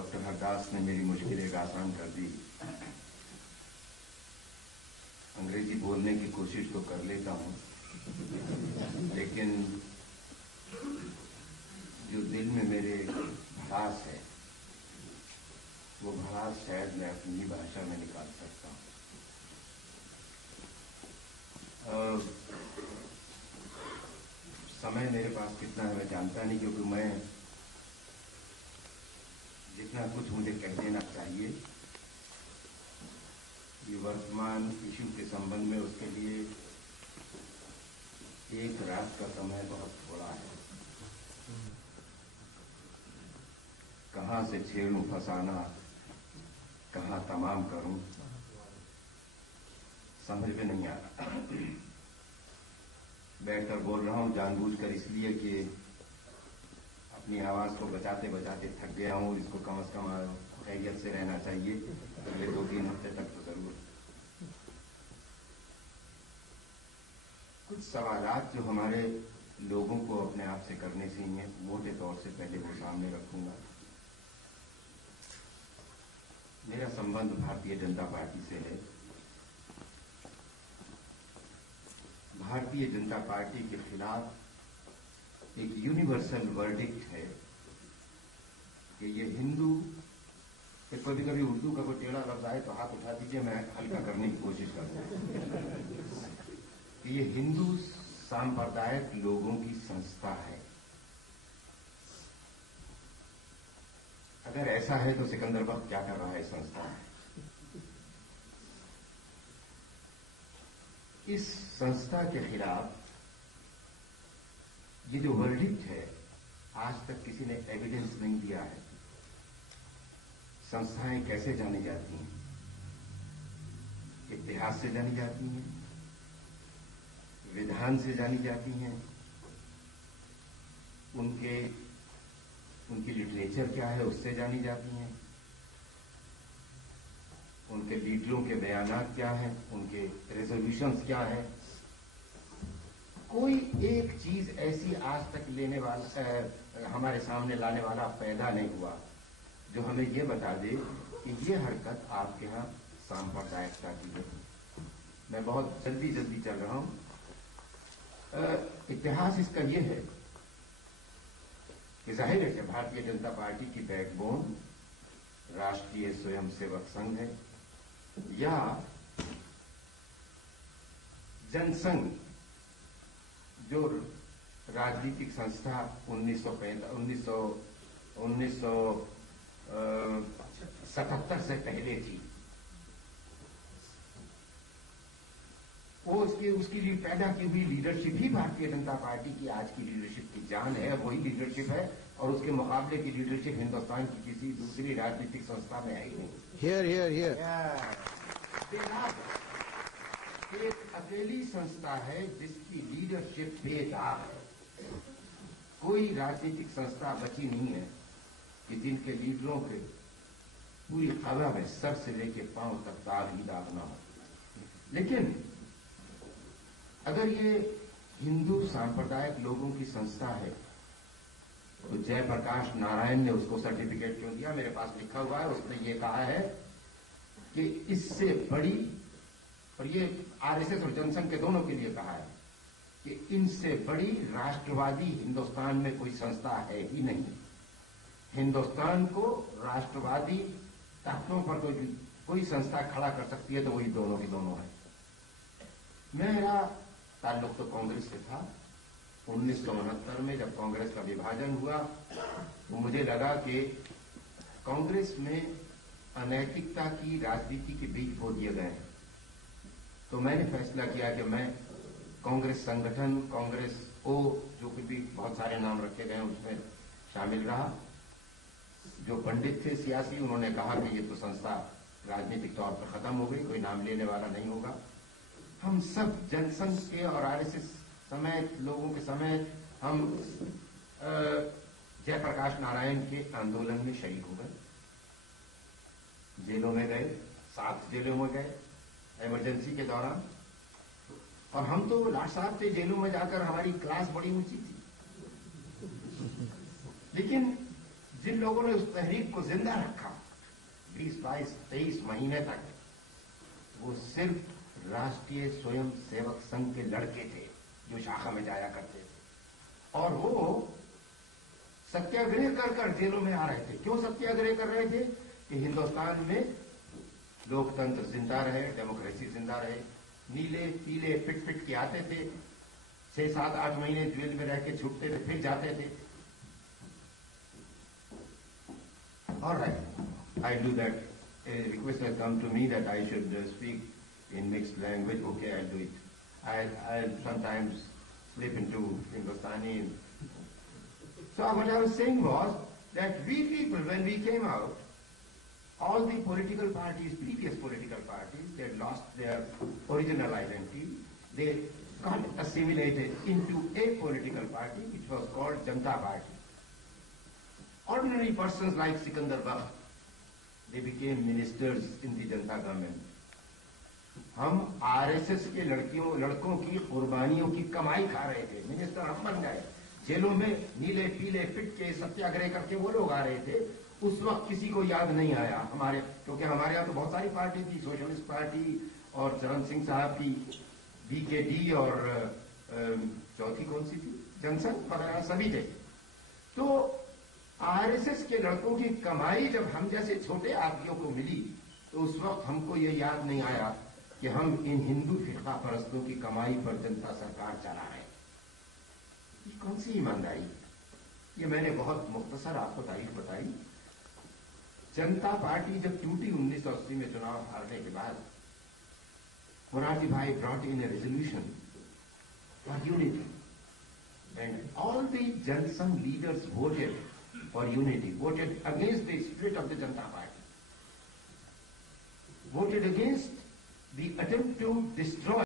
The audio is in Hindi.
डॉक्टर हरदास ने मेरी मुश्किलें आसान कर दी। अंग्रेजी बोलने की कोशिश तो कर लेता हूं, लेकिन जो दिल में मेरे भड़ास है, वो भड़ास शायद मैं अपनी भाषा में निकाल सकता हूं। समय मेरे पास कितना है मैं जानता नहीं, क्योंकि मैं जितना कुछ मुझे कह देना चाहिए ये वर्तमान इशू के संबंध में, उसके लिए एक रात का समय बहुत थोड़ा है। कहां से छेड़ूं फसाना, कहां तमाम करूं, समझ में नहीं आ रहा। बैठकर बोल रहा हूं जानबूझकर, इसलिए कि अपनी आवाज को बचाते बचाते थक गया हूं। इसको कम से कम खैरियत से रहना चाहिए, अगले 2-3 हफ्ते तक तो जरूर। कुछ सवालात जो हमारे लोगों को अपने आप से करने से ही हैं, मोटे तौर से पहले वो सामने रखूंगा। मेरा संबंध भारतीय जनता पार्टी से है। भारतीय जनता पार्टी के खिलाफ एक यूनिवर्सल वर्डिक्ट है कि ये हिंदू, कभी कभी उर्दू का कोई टेढ़ा लफ्ज आए तो हाथ उठा दीजिए, मैं हल्का करने की कोशिश करता हूं कि ये हिंदू सांप्रदायिक लोगों की संस्था है। अगर ऐसा है तो सिकंदर बख्त क्या कर रहा है इस संस्था में? इस संस्था के खिलाफ ये जो वर्डिक्ट है, आज तक किसी ने एविडेंस नहीं दिया है। संस्थाएं कैसे जानी जाती हैं? इतिहास से जानी जाती हैं, विधान से जानी जाती हैं, उनकी लिटरेचर क्या है उससे जानी जाती हैं, उनके लीडरों के बयानात क्या हैं, उनके रेजोल्यूशंस क्या हैं। कोई एक चीज ऐसी आज तक लेने वाला हमारे सामने लाने वाला पैदा नहीं हुआ जो हमें ये बता दे कि ये हरकत आपके यहां सांप्रदायिकता की है। मैं बहुत जल्दी चल रहा हूं। इतिहास इसका ये है कि जाहिर है कि भारतीय जनता पार्टी की बैकबोन राष्ट्रीय स्वयंसेवक संघ है या जनसंघ, जो राजनीतिक संस्था 1977 से पहले थी। वो उसकी लिए पैदा की हुई लीडरशिप ही भारतीय जनता पार्टी की आज की लीडरशिप की जान है। वही लीडरशिप है और उसके मुकाबले की लीडरशिप हिंदुस्तान की किसी दूसरी राजनीतिक संस्था में आई नहीं। हियर एक अकेली संस्था है जिसकी लीडरशिप बेदाग है। कोई राजनीतिक संस्था बची नहीं है कि जिनके लीडरों के पूरी खबर में सर से लेकर पांव तक दाग ही दाग ना हो। लेकिन अगर ये हिंदू सांप्रदायिक लोगों की संस्था है तो जयप्रकाश नारायण ने उसको सर्टिफिकेट क्यों दिया? मेरे पास लिखा हुआ है, उसने ये कहा है कि इससे बड़ी, और ये आरएसएस और जनसंघ के दोनों के लिए कहा है कि इनसे बड़ी राष्ट्रवादी हिंदुस्तान में कोई संस्था है ही नहीं। हिंदुस्तान को राष्ट्रवादी तख्तों पर कोई संस्था खड़ा कर सकती है तो वही दोनों की दोनों है। मेरा ताल्लुक तो कांग्रेस से था। 1969 में जब कांग्रेस का विभाजन हुआ तो मुझे लगा कि कांग्रेस में अनैतिकता की राजनीति के बीज बो दिए गए हैं। तो मैंने फैसला किया कि मैं कांग्रेस संगठन, कांग्रेस को जो कि भी बहुत सारे नाम रखे गए उसमें शामिल रहा। जो पंडित थे सियासी, उन्होंने कहा कि ये तो संस्था राजनीतिक तौर पर खत्म हो गई, कोई नाम लेने वाला नहीं होगा। हम सब जनसंघ के और आरएसएस समेत लोगों के समेत हम जयप्रकाश नारायण के आंदोलन में शरीक हो गए, जेलों में गए, 7 जेलों में गए इमरजेंसी के दौरान। और हम तो लाट साहब थे, जेलों में जाकर हमारी क्लास बड़ी ऊंची थी। लेकिन जिन लोगों ने उस तहरीक को जिंदा रखा 20, 22, 23 महीने तक, वो सिर्फ राष्ट्रीय स्वयं सेवक संघ के लड़के थे जो शाखा में जाया करते थे। और वो सत्याग्रह कर कर जेलों में आ रहे थे। क्यों सत्याग्रह कर रहे थे? कि हिंदुस्तान में लोकतंत्र जिंदा रहे, डेमोक्रेसी जिंदा रहे। नीले पीले पिट पिट के आते थे, 6, 7, 8 महीने जेल में रह के छूटते थे, फिर जाते थे। All right, I do that. A request has come to me that I should speak in mixed language. Okay, I'll do it. I'll sometimes slip into Hindustani. So what I was saying was that we people, when we came out, all the political parties, previous political parties, they had lost their original identity. They got assimilated into a political party which was called Janata Party. Ordinary persons like Sikandar Bakht, they became ministers in the Janata government. हम आरएसएस के लड़कों की कुर्बानियों की कमाई खा रहे थे, मिनिस्टर हम बन गए। जेलों में नीले पीले पिट के सत्याग्रह करके वो लोग आ रहे थे। उस वक्त किसी को याद नहीं आया हमारे, क्योंकि हमारे यहाँ तो बहुत सारी पार्टी थी, सोशलिस्ट पार्टी और चरण सिंह साहब की बीकेडी और चौथी कौन सी थी, जनसंघ वगैरह सभी थे। तो आरएसएस के लड़कों की कमाई जब हम जैसे छोटे आदमियों को मिली, तो उस वक्त हमको ये याद नहीं आया कि हम इन हिंदू फिरका परस्तों की कमाई पर जनता सरकार चला रहे हैं। ये कौन सी ईमानदारी? ये मैंने बहुत मुख्तसर आपको तारीफ बताई। जनता पार्टी जब टूटी 1980 में चुनाव हारने के बाद, मोरारजी भाई brought in a resolution for unity, and all the Jan-Sangh leaders voted for unity, voted against the split of the Janata Party, voted against the attempt to destroy